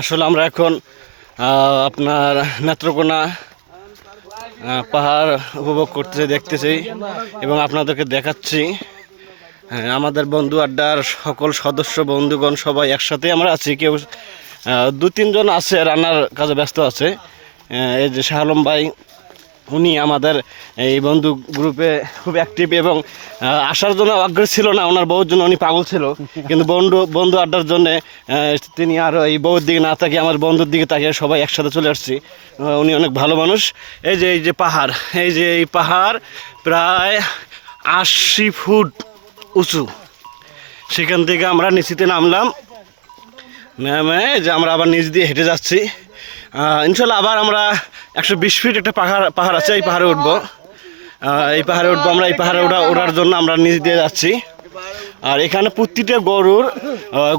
আসলে আমরা এখন আপনার নেত্রকোনা পাহাড় উপভোগ করতে দেখতেছি এবং আপনাদেরকে দেখাচ্ছি। হ্যাঁ, আমাদের বন্ধু আড্ডার সকল সদস্য বন্ধুগণ সবাই একসাথে আমরা আছি। কেউ দু তিনজন আছে রান্নার কাজে ব্যস্ত আছে। এই যে শাহ আলম ভাই, উনি আমাদের এই বন্ধু গ্রুপে খুব অ্যাক্টিভ এবং আসার জন্য আগ্রহ ছিল না, ওনার বউর জন্য উনি পাগল ছিল। কিন্তু বন্ধু আড্ডার জন্য তিনি আর এই বউর দিকে না তাকিয়ে আমার বন্ধুর দিকে তাকিয়ে সবাই একসাথে চলে আসছি। উনি অনেক ভালো মানুষ। এই যে পাহাড়, এই পাহাড় প্রায় 80 ফুট উঁচু। সেখান থেকে আমরা নিচেতে নামলাম, নামে যে আমরা আবার নিচ দিয়ে হেঁটে যাচ্ছি। ইনশাল্লাহ আবার আমরা 120 ফিট একটা পাহাড় আছে, এই পাহাড়ে উঠবো। আমরা এই পাহাড়ে ওঠার জন্য আমরা নিচ দিয়ে যাচ্ছি। আর এখানে প্রতিটা গরুর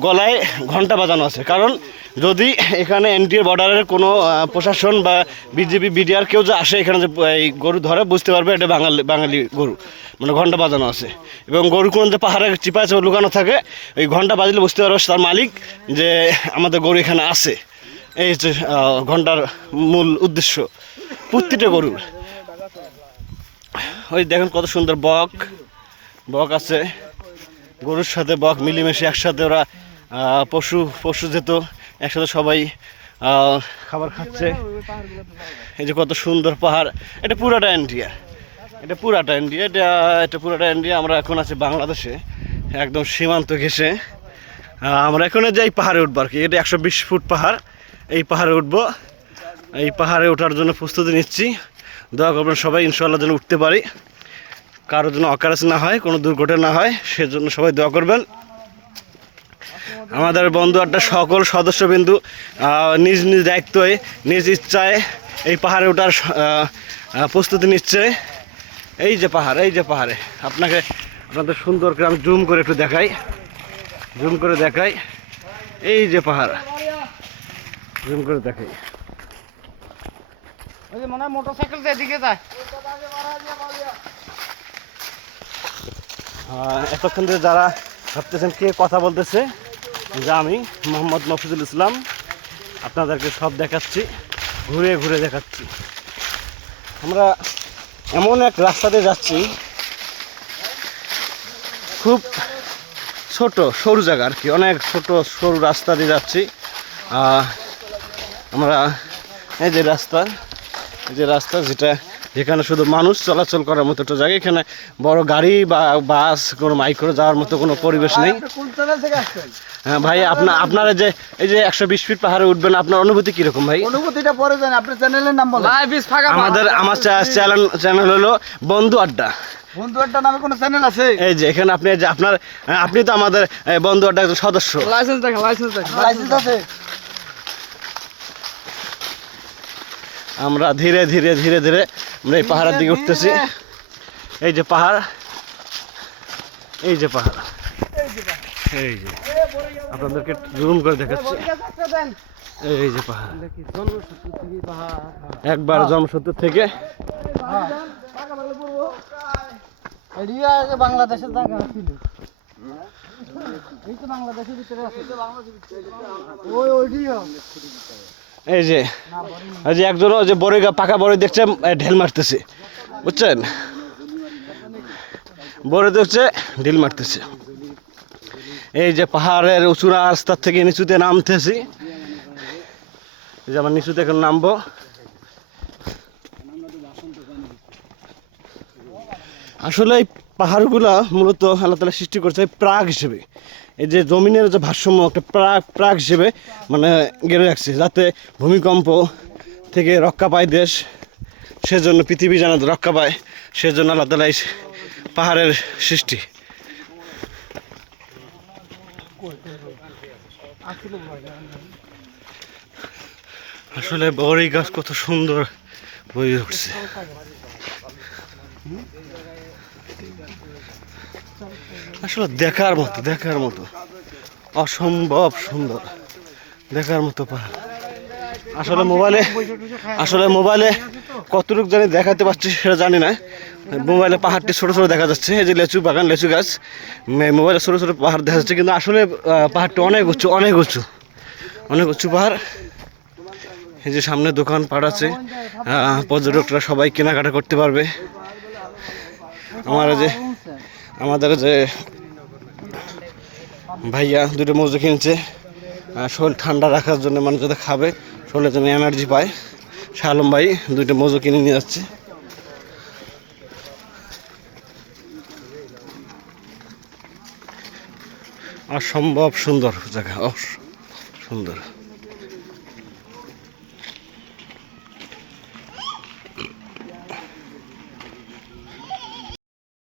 গলায় ঘন্টা বাজানো আছে, কারণ যদি এখানে এনটিএ বর্ডারের কোনো প্রশাসন বা বিজেপি বিডিআর কেউ যে আসে এখানে যে এই গরু ধরে, বুঝতে পারবে এটা বাঙালি গরু, মানে ঘন্টা বাজানো আছে। এবং গরু কোন যে পাহাড়ে চিপায় লুকানো থাকে, ওই ঘন্টা বাজলে বুঝতে পারবে তার মালিক যে আমাদের গরু এখানে আছে। এই হচ্ছে ঘন্টার মূল উদ্দেশ্য প্রতিটা গরুর। ওই দেখেন কত সুন্দর বক আছে, গরুর সাথে বক মিলেমিশে একসাথে ওরা পশু যেত একসাথে সবাই খাবার খাচ্ছে। এই যে কত সুন্দর পাহাড়, এটা পুরাটা ইন্ডিয়া, আমরা এখন আছি বাংলাদেশে, একদম সীমান্ত ঘেঁষে। আমরা এখন যাই পাহাড়ে উঠবো আর কি। এটা 120 ফুট পাহাড়, এই পাহাড়ে উঠবো। এই পাহাড়ে ওঠার জন্য প্রস্তুতি নিচ্ছি। দোয়া করবেন সবাই ইনশাআল্লাহ যেন উঠতে পারি, কারোর জন্য অকারেজ না হয়, কোনো দুর্ঘটনা না হয়, সেজন্য সবাই দোয়া করবেন। আমাদের বন্ধু আড্ডার সকল সদস্যবিন্দু নিজ নিজ দায়িত্বে নিজ ইচ্ছায় এই পাহাড়ে ওঠার প্রস্তুতি নিচ্ছে। এই যে পাহাড়ে আপনাদের সুন্দর করে আমি জুম করে একটু দেখাই, এই যে পাহাড় জুম করে দেখাই। মনে হয় মোটরসাইকেল এদিকে যায়। এতক্ষণ ধরে যারা ভাবতেছেন কে কথা বলতেছে, যে আমি মোহাম্মদ মফিজুল ইসলাম আপনাদেরকে সব দেখাচ্ছি, ঘুরে দেখাচ্ছি। আমরা এমন এক রাস্তাতে যাচ্ছি, খুব ছোট সরু জায়গা আর কি, অনেক ছোট সরু রাস্তা দিয়ে যাচ্ছি। আমরা এই যে রাস্তা যেখানে শুধু মানুষ চলাচল করার মতো একটা জায়গা, এখানে বড় গাড়ি বা বাস কোনো মাইক্রো যাওয়ার মতো কোনো পরিবেশ নেই। হ্যাঁ ভাই, আপনারা যে এই যে 120 ফিট পাহাড়ে উঠবেন, আপনার অনুভূতি কিরকম ভাই? অনুভূতিটা পরে জানেন, আপনার চ্যানেলের নাম বলেন। আমার চ্যানেল হলো বন্ধু আড্ডা। বন্ধু আড্ডা নামে কোনো চ্যানেল আছে? এই যে এখানে আপনি তো আমাদের বন্ধু আড্ডা একজন সদস্য। লাইসেন্স আছে। আমরা ধীরে আমরা এই পাহাড়ের দিকে উঠতেছি। এই যে পাহাড়, এই যে আপনাদেরকে জুম করে দেখাচ্ছি। এই যে পাহাড়, একবার জমশত্তুর থেকে বাংলাদেশের জায়গা ছিল, এই তো বাংলাদেশের ভিতরে আছে। এই যে একজন যে পাকা বড়ই দেখছে, ঢেল মারতেছে, বুঝছেন? বড়ই দেখছে, ঢিল মারতেছে। এই যে পাহাড়ের উঁচু রাস্তার থেকে নিচুতে নামতেছি, এই যে আমার নিচুতে এখন নামবো। আসলে এই পাহাড়গুলা মূলত আল্লাহ তাআলা সৃষ্টি করছে প্রাগ হিসেবে, এই যে জমিনের যে ভারসাম্য একটা প্রাগ হিসেবে মানে গেড়ে রাখছে, যাতে ভূমিকম্প থেকে রক্ষা পায় দেশ, সেজন্য পৃথিবী যেন রক্ষা পায়, সেজন্য আল্লাহ তাআলা এই পাহাড়ের সৃষ্টি। আসলে বড়ই গাছ কত সুন্দর বয়ে উঠছে। আসলে দেখার মতো অসম্ভব সুন্দর, দেখার মতো পাহাড়। আসলে মোবাইলে কতটুকু জানি দেখাতে পারছি সেটা জানি না। মোবাইলে পাহাড়টি ছোট দেখা যাচ্ছে, এই যে লেচু বাগান, লেচু গাছ, মোবাইলে ছোট পাহাড় দেখা যাচ্ছে, কিন্তু আসলে পাহাড়টি অনেক উঁচু, অনেক উঁচু পাহাড়। এই যে সামনে দোকান পাট আছে, পর্যটকরা সবাই কেনাকাটা করতে পারবে। আমাদের যে ভাইয়া দুটো মজু কিনছে, শরীর ঠান্ডা রাখার জন্য, মানুষ যাতে খাবে শরীরে যেন এনার্জি পায়। শাহ আলম ভাই দুইটা মজু কিনে নিয়ে যাচ্ছে। অসম্ভব সুন্দর জায়গা, সুন্দর।